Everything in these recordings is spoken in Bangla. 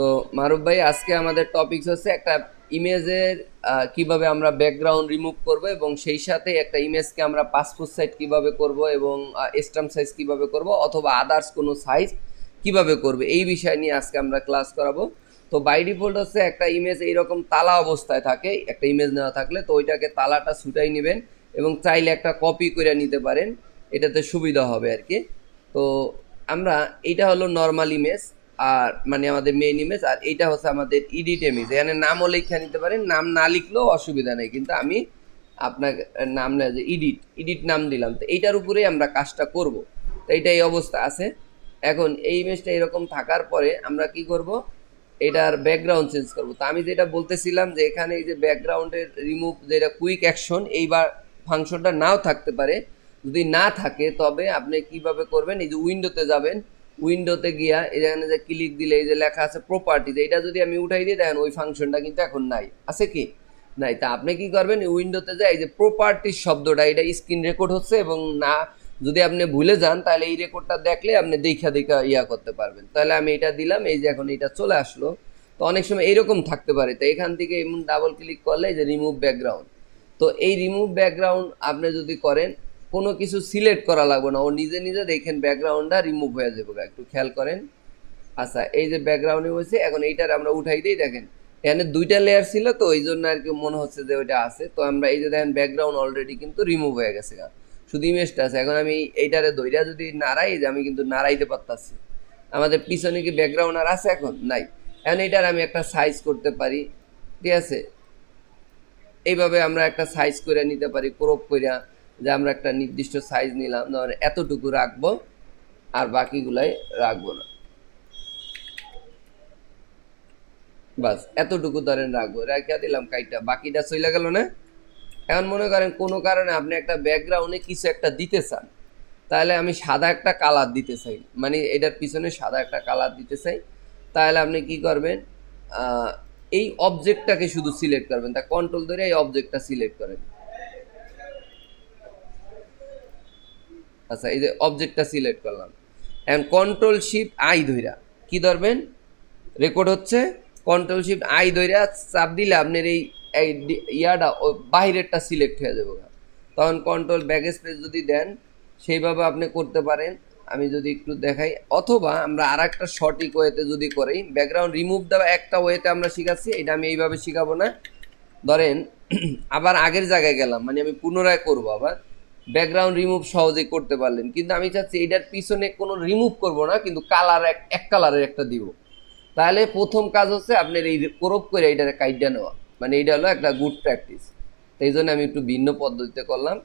তো মারুফ ভাই, আজকে আমাদের টপিকস হচ্ছে একটা ইমেজের কিভাবে আমরা ব্যাকগ্রাউন্ড রিমুভ করব এবং সেই সাথে একটা ইমেজকে আমরা পাসপোর্ট সাইজ কিভাবে করব এবং স্ট্যাম্প সাইজ কিভাবে করব অথবা আদার্স কোনো সাইজ কিভাবে করবে এই বিষয় নিয়ে আজকে আমরা ক্লাস করাবো। তো বাই ডিফল্ট হচ্ছে একটা ইমেজ এইরকম তালা অবস্থায় থাকে, একটা ইমেজ নেওয়া থাকলে তো ওইটাকে তালাটা ছুটাই নেবেন এবং চাইলে একটা কপি করে নিতে পারেন, এটাতে সুবিধা হবে আর কি। তো আমরা এইটা হলো নর্মাল ইমেজ, আর মানে আমাদের মেইন ইমেজ, আর এইটা হচ্ছে আমাদের এডিট ইমেজ। এখানে নামও লিখে নিতে পারেন, নাম না লিখলেও অসুবিধা নেই, কিন্তু আমি আপনার নাম না যে এডিট নাম দিলাম, তো এইটার উপরেই আমরা কাজটা করব। তো এইটা এই অবস্থা আছে। এখন এই ইমেজটা এরকম থাকার পরে আমরা কি করব, এটার ব্যাকগ্রাউন্ড চেঞ্জ করব। তো আমি যেটা বলতেছিলাম যে এখানে এই যে ব্যাকগ্রাউন্ডের রিমুভ যেটা কুইক অ্যাকশন, এইবার ফাংশনটা নাও থাকতে পারে। যদি না থাকে তবে আপনি কিভাবে করবেন, এই যে উইন্ডোতে যাবেন, উইন্ডোতে গিয়া এখানে যে ক্লিক দিলে এই যে লেখা আছে প্রপার্টিজ, এটা যদি আমি উঠাই দিই দেখেন ওই ফাংশনটা কিন্তু এখন নাই, আছে কি নাই। তা আপনি কি করবেন, উইন্ডোতে যায় এই যে প্রপার্টিজ শব্দটা, এটা স্ক্রিন রেকর্ড হচ্ছে এবং না যদি আপনি ভুলে যান তাহলে এই রেকর্ডটা দেখলে আপনি দেখা দেখা ইয়া করতে পারবেন। তাহলে আমি এটা দিলাম, এই যে এখন এটা চলে আসলো। তো অনেক সময় এইরকম থাকতে পারে, তো এখান থেকে এমন ডাবল ক্লিক করলে এই যে রিমুভ ব্যাকগ্রাউন্ড। তো এই রিমুভ ব্যাকগ্রাউন্ড আপনি যদি করেন কোনো কিছু সিলেক্ট করা লাগবে না, ও নিজে নিজে দেখেন ব্যাকগ্রাউন্ডটা রিমুভ হয়ে যাবে, একটু খেয়াল করেন। আচ্ছা, এই যে ব্যাকগ্রাউন্ডে হয়েছে, এখন এইটার আমরা উঠাই দিই। দেখেন এখানে দুইটা লেয়ার ছিল, তো ওই জন্য আর কি মনে হচ্ছে যে ওইটা আছে। তো আমরা এই যে দেখেন ব্যাকগ্রাউন্ড অলরেডি কিন্তু রিমুভ হয়ে গেছে, শুধু ইমেজটা আছে। এখন আমি এইটারে দইরা যদি নাড়াই, যে আমি কিন্তু নাড়াইতে পারতাছি, আমাদের পিছনে কি ব্যাকগ্রাউন্ড আর আছে? এখন নাই। এখন এইটার আমি একটা সাইজ করতে পারি, ঠিক আছে। এইভাবে আমরা একটা সাইজ করে নিতে পারি, ক্রপ কইরা, যে আমরা একটা নির্দিষ্ট সাইজ নিলাম, ধরেন এতটুকু রাখবো আর বাকিগুলাই রাখবো না, বাস এতটুকু ধরেন রাখবো, রাখিয়া দিলাম কাইটা, বাকিটা চলে গেল না। এখন মনে করেন কোনো কারণে আপনি একটা ব্যাকগ্রাউন্ডে কিছু একটা দিতে চান, তাহলে আমি সাদা একটা কালার দিতে চাই, মানে এটার পিছনে সাদা একটা কালার দিতে চাই, তাহলে আপনি কি করবেন, এই অবজেক্টটাকে শুধু সিলেক্ট করবেন, তা কন্ট্রোল ধরে এই অবজেক্টটা সিলেক্ট করেন। আচ্ছা, এই যে অবজেক্টটা সিলেক্ট করলাম, এখন কন্ট্রোল শিফট আই ধইরা কি ধরবেন, রেকর্ড হচ্ছে, কন্ট্রোল শিফট আই ধইরা চাপ দিলে আপনার এই ইয়াটা বাহিরেরটা সিলেক্ট হয়ে যাবে। তখন কন্ট্রোল ব্যাক স্পেস যদি দেন সেইভাবে আপনি করতে পারেন। আমি যদি একটু দেখাই, অথবা আমরা আর একটা সঠিক ওয়েতে যদি করি, ব্যাকগ্রাউন্ড রিমুভ দেওয়া একটা ওয়েতে আমরা শিখাচ্ছি, এটা আমি এইভাবে শিখাবো না। ধরেন আবার আগের জায়গায় গেলাম, মানে আমি পুনরায় করব আবার। ব্যাকগ্রাউন্ড রিমুভ সহজেই করতে পারলেন, কিন্তু আমি চাচ্ছি এটার পিছনে কোনো রিমুভ করব না, কিন্তু কালার এক কালারের একটা দিব। তাহলে প্রথম কাজ হচ্ছে আপনার এই ক্রপ করে এইটার কাইটটা নেওয়া, মানে এইটা হলো একটা গুড প্র্যাকটিস। তো এই জন্য আমি একটু ভিন্ন পদ্ধতিতে করলাম।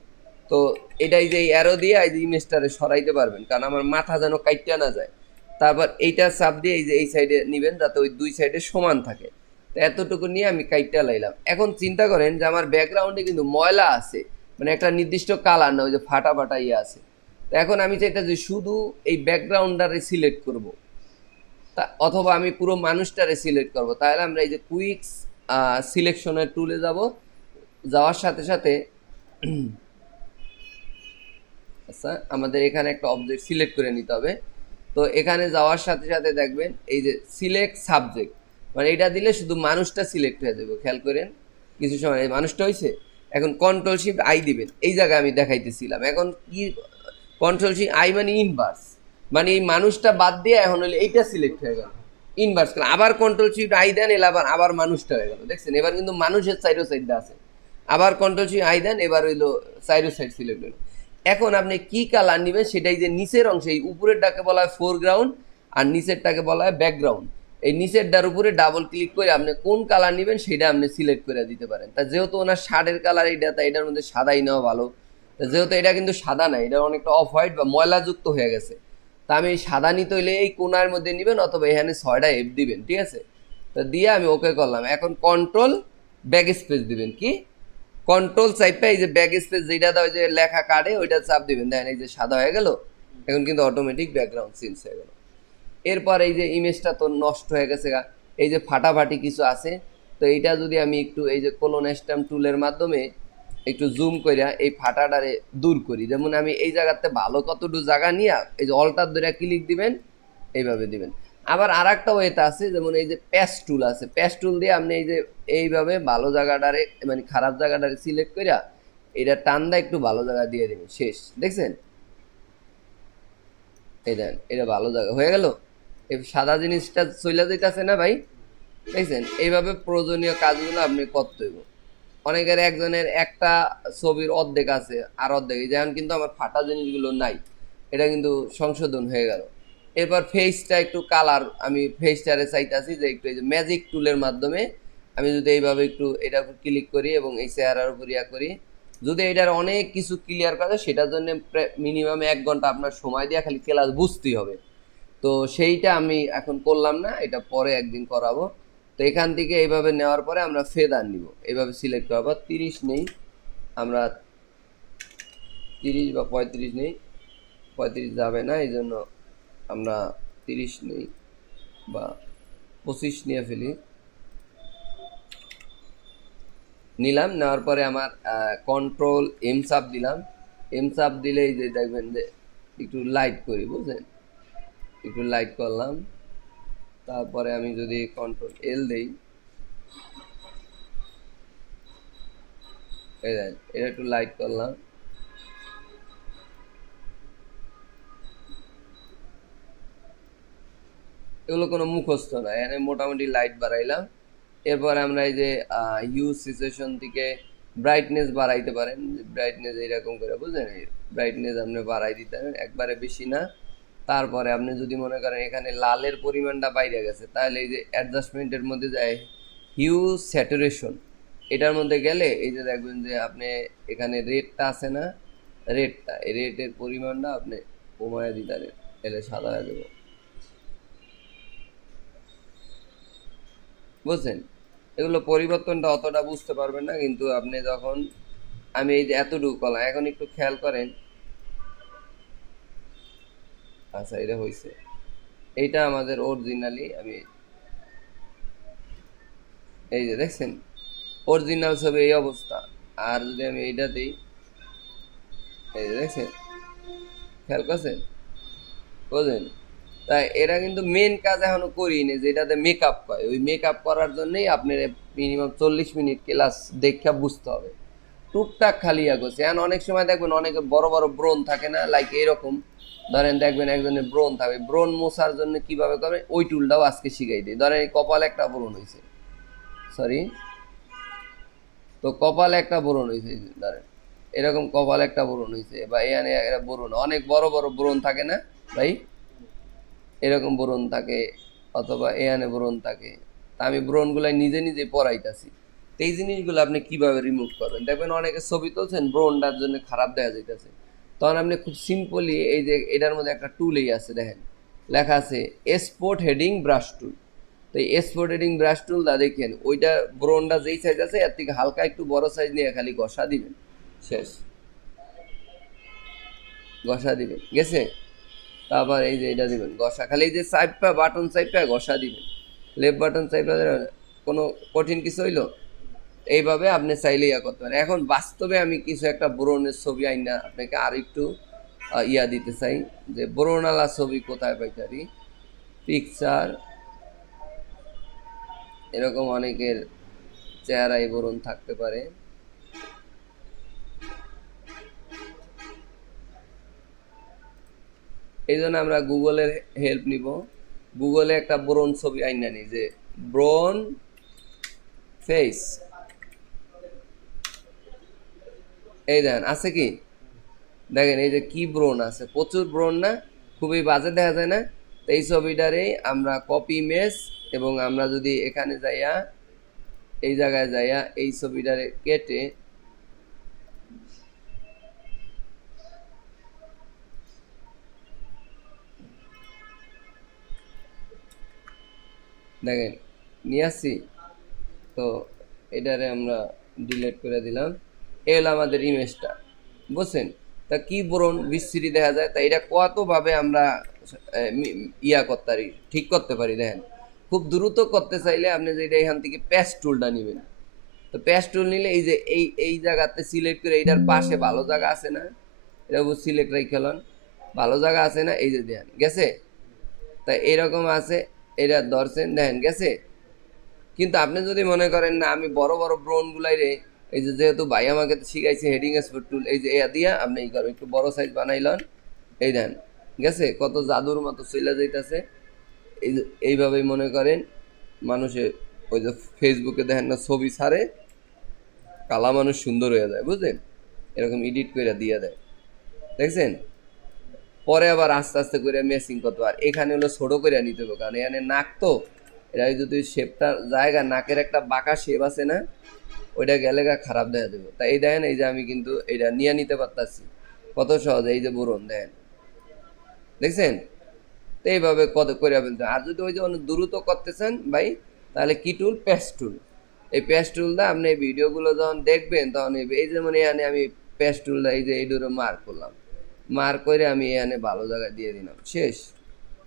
তো এটাই যে অ্যারো দিয়ে এই যে ইমেজটারে সরাইতে পারবেন, কারণ আমার মাথা যেন কাইটটা না যায়। তারপর এইটা চাপ দিয়ে এই যে এই সাইডে নিবেন, যাতে ওই দুই সাইডে সমান থাকে। তো এতটুকু নিয়ে আমি কাইটটা লাইলাম। এখন চিন্তা করেন যে আমার ব্যাকগ্রাউন্ডে কিন্তু ময়লা আছে, মানে একটা নির্দিষ্ট কালার না, ওই যে ফাটা ফাটা ইয়ে আছে। তো এখন আমি চাইতে যে শুধু এই ব্যাকগ্রাউন্ডটারে সিলেক্ট করব, তা অথবা আমি পুরো মানুষটারে সিলেক্ট করব। তাহলে আমরা এই যে কুইক সিলেকশনের টুলে যাব, যাওয়ার সাথে সাথে আচ্ছা আমাদের এখানে একটা অবজেক্ট সিলেক্ট করে নিতে হবে। তো এখানে যাওয়ার সাথে সাথে দেখবেন এই যে সিলেক্ট সাবজেক্ট, মানে এটা দিলে শুধু মানুষটা সিলেক্ট হয়ে যাবে। খেয়াল করেন কিছু সময় এই মানুষটা হয়েছে। এখন কন্ট্রোল শিফট আই দিবেন, এই জায়গায় আমি দেখাইতেছিলাম। এখন কি, কন্ট্রোল শিফট আই মানে ইনভার্স, মানে এই মানুষটা বাদ দিয়ে এখন হলে এইটা সিলেক্ট হয়ে গেল, ইনভার্স করলাম। আবার কন্ট্রোল শিফট আই দেন, এবার আবার মানুষটা হয়ে গেল, দেখছেন? এবার কিন্তু মানুষের সাইডও সাইডটা আছে। আবার কন্ট্রোল শিফট আই দেন, এবার হইলো সাইডও সাইড সিলেক্ট হলো। এখন আপনি কি কালার নেবেন সেটাই, যে নিচের অংশে এই উপরেরটাকে বলা হয় ফোরগ্রাউন্ড আর নিচেরটাকে বলা হয় ব্যাকগ্রাউন্ড। এই নিচেরটার উপরে ডাবল ক্লিক করে আপনি কোন কালার নেবেন সেটা আপনি সিলেক্ট করে দিতে পারেন। তা যেহেতু ওনার শার্টের কালার এইটা, তাই এটার মধ্যে সাদাই নেওয়া ভালো। তা যেহেতু এটা কিন্তু সাদা না, এটা অনেকটা অফ হোয়াইট বা ময়লাযুক্ত হয়ে গেছে, তা আমি এই সাদা নিতে হইলে এই কোনার মধ্যে নেবেন, অথবা এখানে 6টা এফ দিবেন, ঠিক আছে। তা দিয়ে আমি ওকে করলাম। এখন কন্ট্রোল ব্যাক স্পেস দিবেন, কি কন্ট্রোল চাইপা এই যে ব্যাক স্পেস যেটা দাও, যে লেখা কার্ডে ওইটা চাপ দিবেন, দেখেন এই যে সাদা হয়ে গেল। এখন কিন্তু অটোমেটিক ব্যাকগ্রাউন্ড চেঞ্জ হয়ে গেল। এরপর এই যে ইমেজটা তো নষ্ট হয়ে গেছে, এই যে ফাটাফাটি কিছু আছে। তো এইটা যদি আমি একটু এই যে কোলন স্ট্যাম্প টুলের মাধ্যমে একটু জুম কইরা এই ফাটাটারে দূর করি, যেমন আমি এই জায়গাতে ভালো কতটুকু জায়গা নিয়ে এই যে অল্টার ধরে ক্লিক দিবেন, এইভাবে দিবেন। আবার আর একটা ওয়েতে আছে, যেমন এই যে প্যাচ টুল আছে, প্যাচ টুল দিয়ে আপনি এই যে এইভাবে ভালো জায়গাটারে মানে খারাপ জায়গাটারে সিলেক্ট কইরা এটা টান দা একটু ভালো জায়গা দিয়ে দিবেন, শেষ। দেখছেন? এই দেন, এটা ভালো জায়গা হয়ে গেল। এই সাদা জিনিসটা চলে যাইতেছে না ভাই? দেখছেন? এইভাবে প্রয়োজনীয় কাজগুলো আপনি করতে হইব। অনেকের একজনের একটা ছবির অর্ধেক আছে আর অর্ধেক, যেমন কিন্তু আমার ফাটা জিনিসগুলো নাই, এটা কিন্তু সংশোধন হয়ে গেল। এরপর ফেসটা একটু কালার, আমি ফেসটারে চাইতেছি যে একটু এই যে ম্যাজিক টুলের মাধ্যমে আমি যদি এইভাবে একটু এটার উপর ক্লিক করি এবং এই চেহারার উপর ইয়া করি, যদি এটার অনেক কিছু ক্লিয়ার করে সেটার জন্য মিনিমাম 1 ঘন্টা আপনার সময় দিয়ে খালি ক্লাস বুঝতেই হবে। তো সেইটা আমি এখন করলাম না, এটা পরে একদিন করাবো। তো এখান থেকে এইভাবে নেওয়ার পরে আমরা ফেদার নিব, এইভাবে সিলেক্ট করবো। 30 নেই, আমরা 30 বা 35 নেই, 35 যাবে না, এই জন্য আমরা 30 নেই বা 25 নিয়ে ফেলি। নিলাম, নেওয়ার পরে আমার কন্ট্রোল এম চাপ দিলাম। এম চাপ দিলেই যে দেখবেন যে একটু লাইট করি, বুঝলেন? একটু লাইট করলাম, তারপরে আমি যদি কন্ট্রোল এল দেই, এটা একটু লাইট করলাম, এগুলো কোনো মুখস্থ না, এখানে মোটামুটি লাইট বাড়াইলাম। এরপর আমরা এই যে হিউজ সিচুয়েশন থেকে ব্রাইটনেস বাড়াইতে পারেন, ব্রাইটনেস এইরকম করে, বুঝলেন? ব্রাইটনেস আপনি বাড়াই দিতে পারেন, একবারে বেশি না। তারপরে আপনি যদি মনে করেন এখানে লালের পরিমাণটা বাইরে গেছে, তাহলে এই যে অ্যাডজাস্টমেন্টের মধ্যে যায় হিউজ স্যাচুরেশন, এটার মধ্যে গেলে এই যে দেখবেন যে আপনি এখানে রেডটা আছে না, রেডটা, এই রেডের পরিমাণটা আপনি কমায় দিতে পারেন, এলে সাদা হয়ে যাবে, বুঝছেন? এগুলো পরিবর্তনটা অতটা বুঝতে পারবেন না, কিন্তু আপনি যখন আমি এই যে এতটুকু করলাম, এখন একটু খেয়াল করেন। আচ্ছা, এটা হয়েছে, এইটা আমাদের অরিজিনালি, আমি এই যে দেখছেন অরিজিনাল ছবি এই অবস্থা। আর যদি আমি এইটা দিই, এই যে দেখছেন, খেয়াল করছেন, বুঝলেন? তাই এরা কিন্তু মেন কাজ এখনো করিনি, যেটাতে মেকআপ করে, ওই মেকআপ করার জন্যই আপনার মিনিমাম 40 মিনিট ক্লাস দেখা বুঝতে হবে। টুকটাক খালি করছে। এখন অনেক সময় দেখবেন অনেকে বড় বড় ব্রণ থাকে না, লাইক এরকম ধরেন দেখবেন একজনের ব্রণ থাকে, ব্রণ মোছার জন্য কিভাবে করবে ওই টুলটাও আজকে শিখাই দিই। ধরেন এই কপালে একটা ব্রণ হয়েছে, সরি, তো কপালে একটা ব্রণ হয়েছে, ধরেন এরকম কপালে একটা ব্রণ হয়েছে, বা এখানে একটা ব্রণ, অনেক বড় বড় ব্রণ থাকে না ভাই, এরকম ব্রণ থাকে, অথবা এখানে ব্রণ থাকে। তা আমি ব্রণগুলো নিজে নিজে পড়াইতেছি। তো এই জিনিসগুলো আপনি কিভাবে রিমুভ করবেন, দেখবেন অনেকে ছবি তুলছেন ব্রণটার জন্য খারাপ দেখা যাইতেছে, তখন আপনি খুব সিম্পলি এই যে এটার মধ্যে একটা টুলই আছে, দেখেন লেখা আছে স্পট হেডিং ব্রাশ টুল। তো এই স্পট হেডিং ব্রাশ টুলটা দেখেন, ওইটা ব্রণটা যেই সাইজ আছে এর থেকে হালকা একটু বড় সাইজ নিয়ে খালি ঘষা দিবেন, শেষ, ঘষা দিবেন, গেছে? তারপর এই যে এটা দিবেন ঘষা, খালি এই যে চাইপা বাটন চাইপা ঘষা দিবেন, লেফট বাটন চাইপা দিবেন। কোনো কঠিন কিছু হইলো? এইভাবে আপনি চাইলে ইয়া করতে পারেন। এখন বাস্তবে আমি কিছু একটা ব্রণের ছবি আইনা আপনাকে আর একটু ইয়া দিতে চাই, যে ব্রণালা ছবি কোথায় পাইতারি, পিকচার, এরকম অনেকের চেহারায় ব্রণ থাকতে পারে। এই জন্য আমরা গুগলের হেল্প নিব। গুগলে একটা ব্রণ ছবি আইনা নি, যে ব্রণ ফেস, এই দেখেন আছে কি, দেখেন এই যে কি ব্রণ আছে, প্রচুর ব্রণ না, খুবই বাজে দেখা যায় না? তো এই ছবিটারে আমরা কপি ইমেজ, এবং আমরা যদি এখানে যাইয়া এই জায়গায় যাইয়া এই ছবিটারে কেটে দেখেন নিয়ে আসছি, তো এটারে আমরা ডিলিট করে দিলাম। এই হলো আমাদের ইমেজটা, বুঝছেন? তা কি ব্রণ বিস্তৃতি দেখা যায়, তা এটা কতভাবে আমরা ইয়া করতে পারি, ঠিক করতে পারি। দেখেন খুব দ্রুত করতে চাইলে আপনি যেটা এখান থেকে প্যাচ টুলটা নেবেন, তো প্যাচ টুল নিলে এই যে এই জায়গাতে সিলেক্ট করে এইটার পাশে ভালো জায়গা আছে না, এটা সিলেক্ট রাই খেলন, ভালো জায়গা আছে না, এই যে দেন গেছে, তা এরকম আছে, এটা ধরছেন, দেখেন গেছে। কিন্তু আপনি যদি মনে করেন না আমি বড় বড় ব্রোন গুলাই রে, এই যে যেহেতু ভাই আমাকে শিখাইছে হেডিং স্পট টুল, এই যে এয়া দিয়া আপনি এই করবেন, একটু বড় সাইজ বানাইলেন, এই দেন গেছে কত জাদুর মতো চলে যাইতেছে। এই যে এইভাবেই মনে করেন মানুষে ওই যে ফেসবুকে দেখেন না ছবি ছাড়ে, কালা মানুষ সুন্দর হয়ে যায়, বুঝলেন, এরকম এডিট করে দিয়ে দেয়, দেখছেন। পরে আবার আস্তে আস্তে করে মেসিং করতে, আর এখানে হলো ছোট করে নিতে হবে, কারণ এখানে নাক তো, এটা যদি শেপটা জায়গা নাকের একটা বাঁকা শেপ আছে না, ওইটা গেলে খারাপ দেখা যাবে। তাই এই দেখেন, এই যে আমি কিন্তু এটা নিয়ে নিতে পারতাছি কত সহজে, এই যে বোরন দেখেন, দেখছেন। তো এইভাবে কত করে ফেলতে, আর যদি ওই যে অনেক দ্রুত করতেছেন ভাই, তাহলে কি টুল, পেস্ট টুল। এই পেস্ট টুলটা আপনি এই ভিডিওগুলো যখন দেখবেন তখন এই যেমন এখানে আমি পেস্ট টুলটা এই যে এই দূরে মার্ক করলাম, মার্ক করে আমি এখানে ভালো জায়গায় দিয়ে দিলাম, শেষ।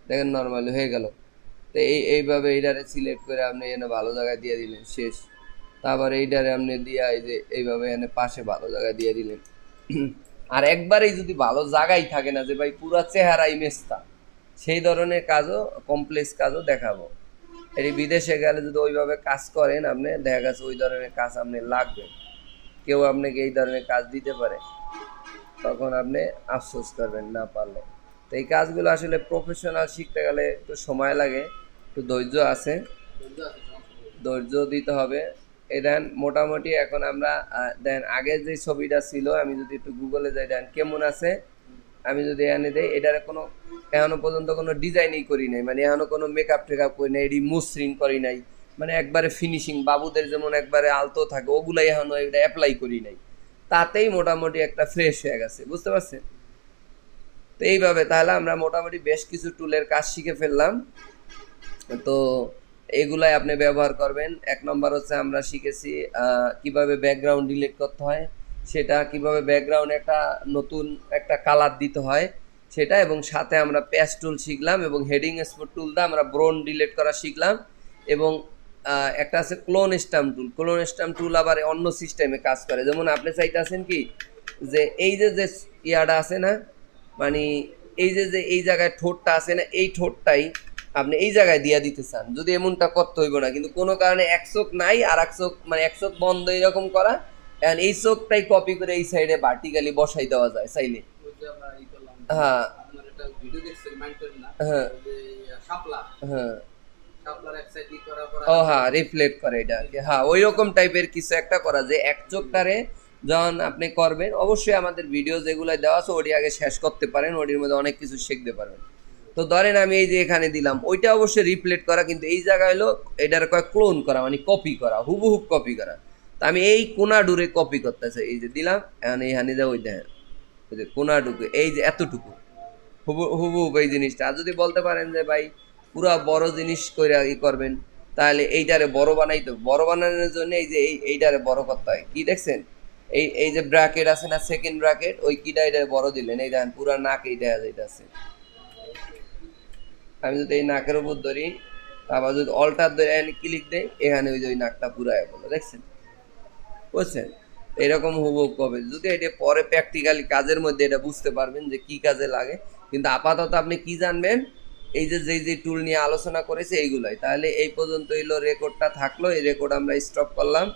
দেখেন নর্মালি হয়ে গেল। তো এইভাবে এইটারে সিলেক্ট করে আপনি এখানে ভালো জায়গায় দিয়ে দিলেন, শেষ। তারপর এইটারে আপনি দিয়ে এই যে এইভাবে এখানে পাশে ভালো জায়গায় দিয়ে দিলেন। আর একবারেই যদি ভালো জায়গায় থাকে না যে ভাই পুরা চেহারা ইমেজটা, সেই ধরনের কাজও, কমপ্লেক্স কাজও দেখাবো। এই বিদেশে গেলে যদি ওইভাবে কাজ করেন আপনি, দেখা গেছে ওই ধরনের কাজ আপনি লাগবে, কেউ আপনাকে এই ধরনের কাজ দিতে পারে, তখন আপনি আফসোস করবেন না পারলে। তো এই কাজগুলো আসলে প্রফেশনাল শিখতে গেলে একটু সময় লাগে, একটু ধৈর্য আছে, ধৈর্য দিতে হবে। এই দেন মোটামুটি এখন আমরা দেন আগের যে ছবিটা ছিল, আমি যদি একটু গুগলে যাই, দেন কেমন আছে, আমি যদি এনে দেই, এটার কোনো এখনো পর্যন্ত কোনো ডিজাইনই করি নাই, মানে এখনো কোনো মেকআপ টেকআপ করি নাই, এটি মসৃণ করি নাই, মানে একবারে ফিনিশিং বাবুদের যেমন একবারে আলতো থাকে ওগুলাই এখনো এটা অ্যাপ্লাই করি নাই, তাতেই মোটামুটি একটা ফ্রেশ হয়ে গেছে, বুঝতে পারছেন। তো এইভাবে তাহলে আমরা মোটামুটি বেশ কিছু টুলের কাজ শিখে ফেললাম। তো এগুলাই আপনি ব্যবহার করবেন। এক নম্বর হচ্ছে আমরা শিখেছি কিভাবে ব্যাকগ্রাউন্ড ডিলিট করতে হয়, সেটা কিভাবে ব্যাকগ্রাউন্ডে একটা নতুন একটা কালার দিতে হয় সেটা, এবং সাথে আমরা প্যাচ টুল শিখলাম, এবং হেডিং স্পট টুল দিয়ে আমরা ব্রোন ডিলিট করা শিখলাম। এবং একটা আছে ক্লোন স্ট্যাম্প টুল। ক্লোন স্ট্যাম্প টুল আবার অন্য সিস্টেমে কাজ করে, যেমন আপনি চাইতেছেন কি যে এই যে যে ইয়াটা আছে না, মানে এই যে যে এই জায়গায় ঠোঁটটা আছে না, এই ঠোঁটটাই আপনি এই জায়গায় দিয়ে দিতে চান, যদি এমনটা করতে হইব না, কিন্তু কোনো কারণে এক চোখ নাই আর এক চোখ, মানে এক চোখ বন্ধ এরকম করা, এখন এই চোখটাই কপি করে এই সাইডে ভার্টিক্যালি বসাই দেওয়া যায় চাইলে। হ্যাঁ হ্যাঁ হ্যাঁ, ও হ্যাঁ, রিফ্লেক্ট করে এটা, হ্যাঁ ওই রকম টাইপের কিছু একটা করা, যে এক চোখটারে যখন আপনি করবেন, অবশ্যই আমাদের ভিডিও যেগুলো দেওয়া আছে ওটি আগে শেষ করতে পারেন, ওটির মধ্যে অনেক কিছু শিখতে পারবেন। তো ধরেন আমি এই যে এখানে দিলাম, ওইটা অবশ্যই রিপ্লেট করা, কিন্তু এই জায়গায় হলো এটার কয় ক্লোন করা, মানে কপি করা, হুবহুব কপি করা। তো আমি এই কোনা ডুরে কপি করতেছে, এই যে দিলাম, এখন এইখানে যা ওই দেখেন ওই যে কোনা ডুকু, এই যে এতটুকু হুবহুব এই জিনিসটা। আর যদি বলতে পারেন যে ভাই পুরা বড় জিনিস করে ই করবেন, তাহলে এইটারে বড় বানাইতে, বড় বানানোর জন্য এই যে এইটারে বড় করতে হয়, কি দেখছেন, এই যে ব্র্যাকেট আছে না, সেকেন্ড ব্র্যাকেট, ওই কিটা এটা বড় দিলেন, এই দেখেন পুরা নাক এই দেখা যাইতেছে। আমি যদি এই নাকের উপর ধরি, আবার যদি অল্টার ধরে এখানে ক্লিক দেই, এখানে ওই যে ওই নাকটা পুরা হয়ে গেলো, দেখছেন, বুঝছেন। এরকম হুবহু কবে যদি এটা পরে প্র্যাকটিক্যালি কাজের মধ্যে এটা বুঝতে পারবেন যে কি কাজে লাগে। কিন্তু আপাতত আপনি কি জানবেন, এই যে যে টুল নিয়ে আলোচনা করেছে এইগুলাই। তাহলে এই পর্যন্ত এলো, রেকর্ডটা থাকলো, এই রেকর্ড আমরা স্টপ করলাম।